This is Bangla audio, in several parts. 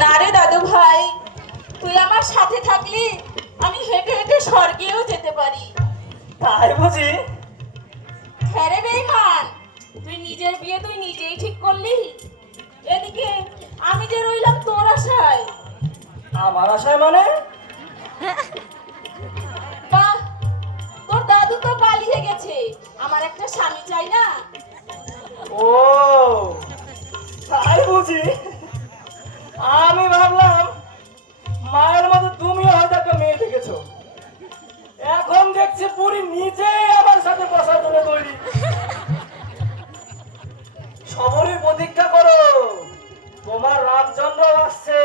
না রে দাদু ভাই, তুই আমার সাথে থাকলে আমি হেঁটে হেঁটে স্বর্গেও যেতে পারি। তাই বুঝি? হ্যাঁ রে বেঈমান, তুই নিজের বিয়ে তুই নিজেই ঠিক করলি, এদিকে আমি যে রইলাম তোর আশায়। আমার আশায় মানে? বাহ, তোর দাদু তো পালিয়ে গেছে, আমার একটা স্বামী চাই না? ও তাই বুঝি? আমি ভাবলাম মায়ের মতো তুমিও হয়তো একটা মেয়ে দেখেছো, এখন দেখছি পুরি নিজেই আমার সাথে বসার জন্য তৈরি। সবরই প্রতীক্ষা করো, তোমার রামচন্দ্র আসছে।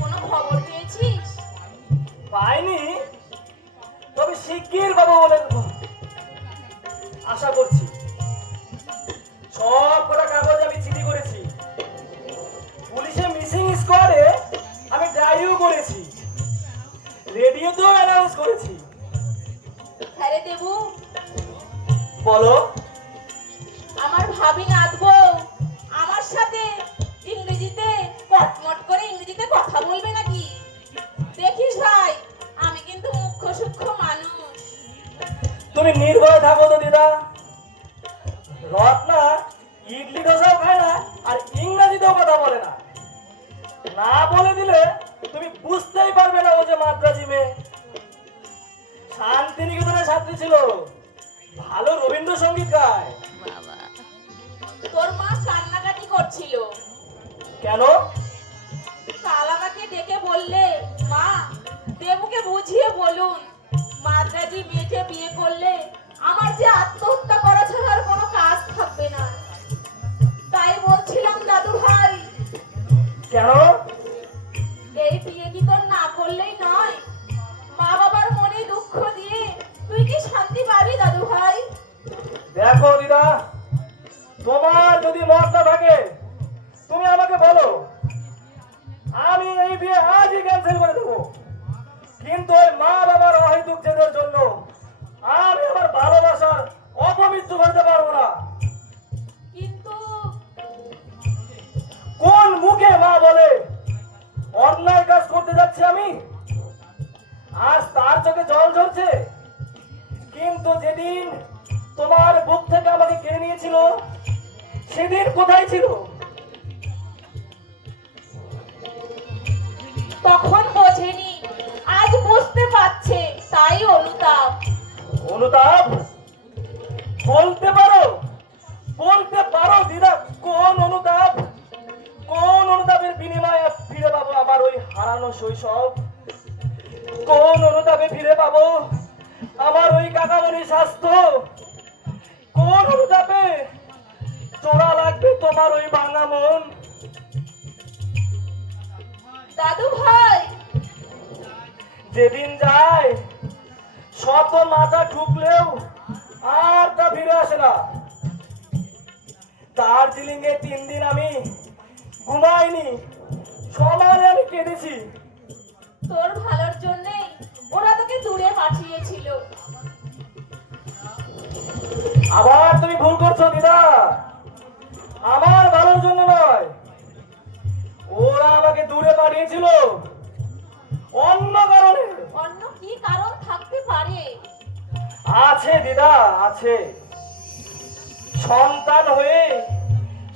কোনো খবর পেয়েছিস? পাইনি, তবে শিগগির পাবো বলে আশা করছি। সব কটা কাগজ আমি চিঠি করেছি, পুলিশে মিসিং স্কোয়াডে আমি ডায়েরিও করেছি, রেডিওতেও অ্যানাউন্স করেছি। হ্যাঁ রে দেবু, বলো। আমার ভাবি নাতবো আমার সাথে ইংরেজিতে কটমট করে ইংরেজিতে কথা বলবে নাকি? দেখিস ভাই, আমি কিন্তু মুখ্য সূক্ষ্ম মানুষ। তুমি নির্ভয় থাকো তো দিদা, রত্না ইডলি ডোসাও খায় না আর ইংরেজিতেও কথা বলে না। না বলে দিলে তুমি বুঝতেই পারবে না ও যে মাদ্রাজি মেয়ে। শান্তিনিকেতনের ছাত্রী ছিল, ভালো রবীন্দ্রসঙ্গীত গায়। তোর মা কান্নাকাটি করছিল কেন? কাল আমাকে ডেকে বললে, মা দেবুকে বুঝিয়ে বলুন মাদ্রাজি মেয়েকে বিয়ে করলে আমার যে আত্মহত্যা করা ছাড়া আর কোনো কাজ থাকবে না। তাই বলছিলাম দাদু ভাই, কেন? এই বিয়ে কি তোর না করলেই নয়? মা বাবার মনে দুঃখ দিয়ে তুই কি শান্তি পাবি দাদু ভাই? দেখো দিদা, তোমার যদি মত না থাকে তুমি আমাকে বলো, আমি এই বিয়ে আজই ক্যান্সেল করে দেবো। কিন্তু ওই মা বাবার অহেতুক জেদের জন্য আমি আমার ভালোবাসার অপমৃত্যু করতে পারবো না। কিন্তু কোন মুখে মা বলে অন্যায় কাজ করতে যাচ্ছি আমি? আজ তার চোখে জল ঝরছে, কিন্তু যেদিন তোমার বুক থেকে আমাকে কেড়ে নিয়েছিল সেদিন কোথায় ছিল? তখন বোঝেনি, আজ বুঝতে পারছে, তাই অনুতাপ। অনুতাপ? বলতে পারো, বলতে পারো দিদা, কোন অনুতাপ? কোন অনুতাপের বিনিময়ে ফিরে পাবো আমার ওই হারানো শৈশব? কোন অনুতাপে ফিরে পাবো আমার ওই কাকামণির স্বাস্থ্য? কোন অনুতাপে চোরা লাগবে তোমার ওই ভাঙা মন? দাদু ভাই, যেদিন যায় শত মাথা ঠুকলেও আর তা ফিরে আসে না। দার্জিলিং এ 3 দিন আমি ঘুমাইনি, সমানে আমি কেঁদেছি। তোর ভালোর জন্যে ওরা তোকে দূরে পাঠিয়েছিল। আবার তুমি ভুল করছো দিদা, আমার ভালোর জন্য নয়। ওরা আমাকে দূরে পাঠিয়েছিল অন্য কারণে। অন্য কি কারণ থাকতে পারে? আছে দিদা, আছে। সন্তান হয়ে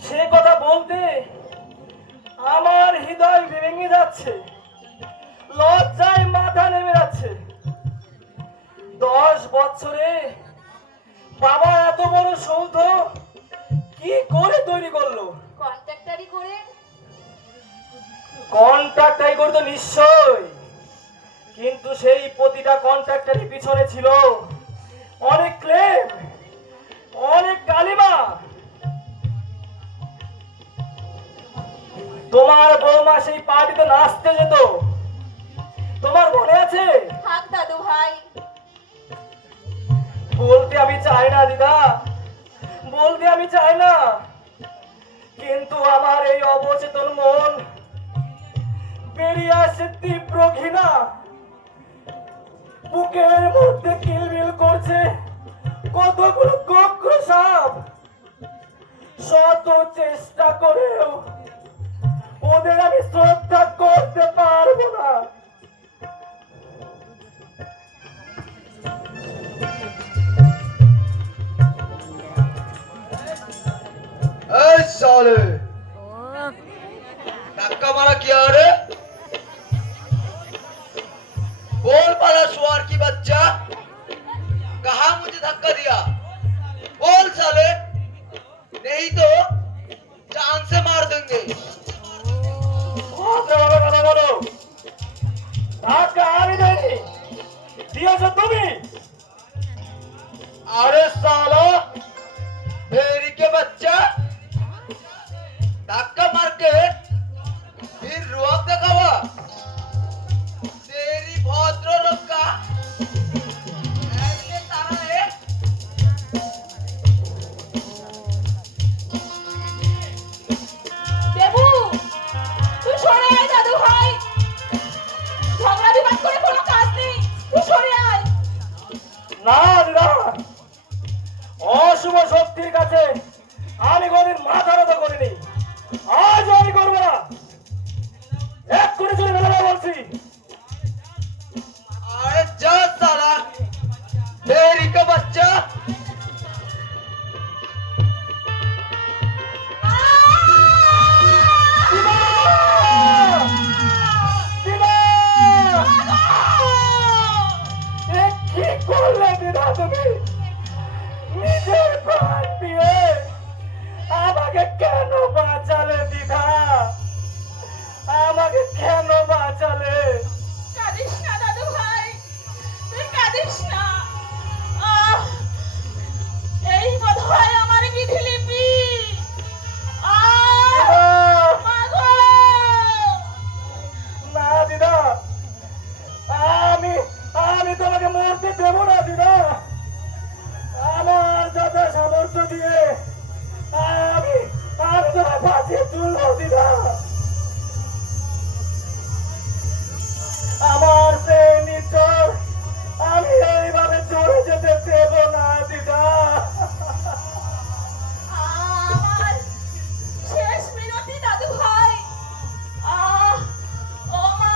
সে কথা বলতে আমার হৃদয় ভেঙে যাচ্ছে, লজ্জায় মাথা নেমে যাচ্ছে। 10 বছরে বাবা এত বড় সৌধ কি করে তৈরি করলো? কন্ট্রাক্টরি করে। কন্ট্রাক্টরি করতো নিশ্চয়, কিন্তু সেই প্রতিটা কন্ট্রাক্টরের পিছনে ছিল অনেক ক্লেম, অনেক কালিমা। তোমার বৌমা সেই পার্টিতে নাচতে যেত, তোমার মনে আছে? থাক দাদু ভাই, বলতে আমি চাই না দিদা, বলতে আমি চাই না, কিন্তু আমার এই অবচেতন মন বেরিয়ে আসছে তীব্র ঘৃণা। বুকের মধ্যে কিলবিল করছে কতগুলো গোগ্র সাপ। শত চেষ্টা করেও मक्का मार्केट फिर रुआब देखावा तेरी भद्र लोग का ऐसे तारा है দেবু তুই সরে আয় দাদু ভাই, ঝগড়া বিবাদ করে কোনো কাজ নেই, তুই সরে আয়। না দিদা, অশুভ শক্তির কাছে আমি কোনদিন মাথা নত করিনি, আজ আমি করবো না। এক করে চলে বেরোবে বলছি। अरे जा साला तेरी का बच्चा দিদা! দিদা! এ কি করলে দিদা তুমি? নিজের প্রাণ দিয়ে আমাকে কেন বাঁচালে দিদা? আমাকে কেন বাঁচালে? কাঁদিস না দাদু ভাই, তুই কাঁদিস না। আহ, এই বোধহয় আমার বিধিলিপি। আহ, দিদা! মা গো! না দিদা, আমি আমি তোমাকে মরতে দেবো না দিদা। আমার যত সামর্থ্য দিয়ে আমি আমি তোমার বাঁচিয়ে তুলবো দিদা। আমার সে নিচর আমি এইভাবে চলে যেতে দেবো না দিদা। আমার শেষ মিনতি দাদু ভাই। আহ, ও মা,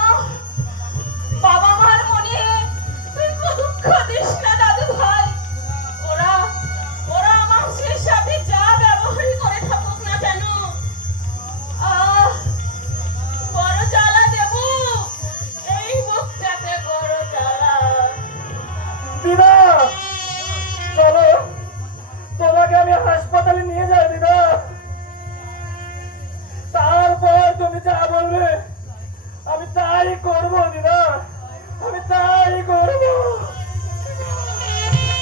বাবা মার মনে তুই দুঃখ দিস না দাদু ভাই। ওরা ওরা আমার শেষ সাথে যা ব্যবহারই করে থাকুক না কেন, আহ, বড় জ্বালা দেবু, এই বুকটাতে বড় জ্বালা। দিদা চলো, তোমাকে আমি হাসপাতালে নিয়ে যাই দিদা। তারপর তুমি যা বলবে আমি তাই করবো দিদা।